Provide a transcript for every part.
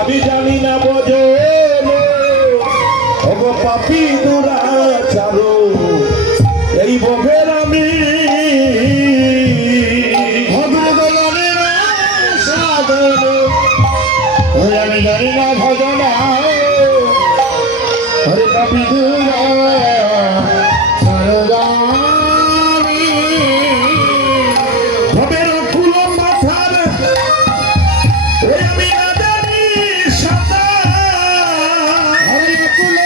আমি জানি না বজন ওগো পাপি দুরাচারো এই ববের আমি আমি জানি না ভজন হরে পাপি ভবের ফুল মাথার আমি না জানি সাদা হরে ফুল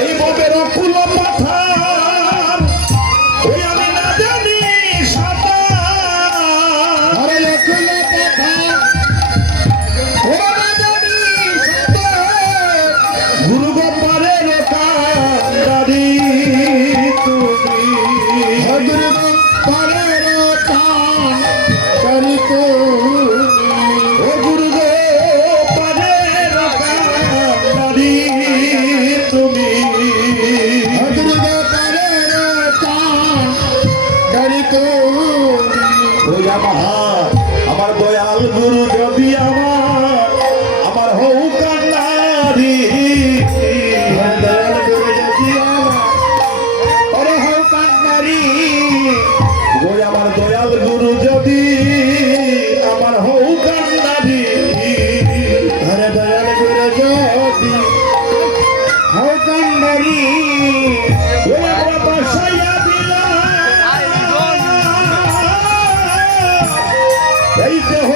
এই ববের ফুল মাথার ওই আমি না জানি সাদা হরে ফুল গুরু গোপালের কান্দারি তুমি গুরু গোপালের কান্দারি ও গুরু গোপালের কান্দারি তুমি গুরু গোপালের কান্দারি তুমি ওই আমার দয়াল গুরু যদি আমার হৌ কান্দারি আমার দয়াল গুরু যদি আমার হৌ কান্দারি হরে দয়াল গুরু যদি হৌ কান্দারি আমরা বসাইয়া এই দেহ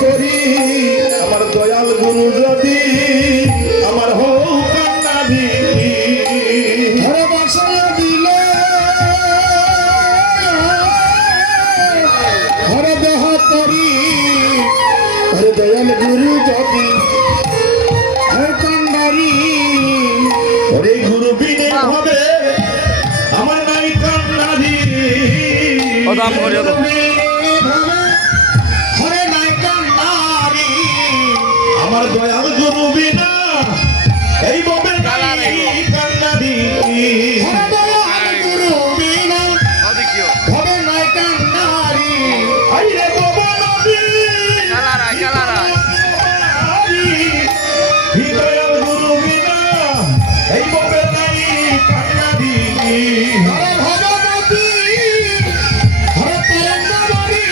করি আমার দয়াল গুরু যদি আমার হৌ কান্দারি হরে বসাইয়া দিলে হরে দেহ করি হরে দয়াল গুরু যদি হৌ কান্দারি হরে গুরু বিনে হবে আমার নাই কান্দারি হরে নাই কান্দারি আমার দয়াল গুরু বিনা এই ববে নাই কান্দারি হরে দয়াল গুরু বিনা হবে নাই কান্দারি আইরে বাবা নবী দয়াল গুরু বিনা এই ববে নাই কান্দারি হরে ভগবতী হরে পরমবাড়ি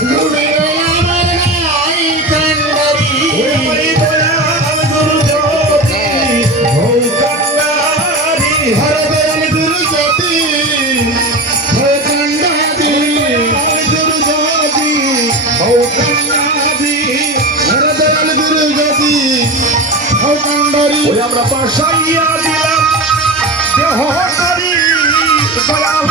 গুরু বিনা আমার নাই কান্দারি ওই দয়াল গুরু জ্যোতি হৌ কান্দারি হরে দয়াল গুরু জ্যোতি হৌ কান্দারি গুরু জ্যোতি হৌ কান্দারি হরে দয়াল গুরু জ্যোতি হৌ কান্দারি ওই আমরা পাশাইয়া দিলাম দেহ করি দয়াল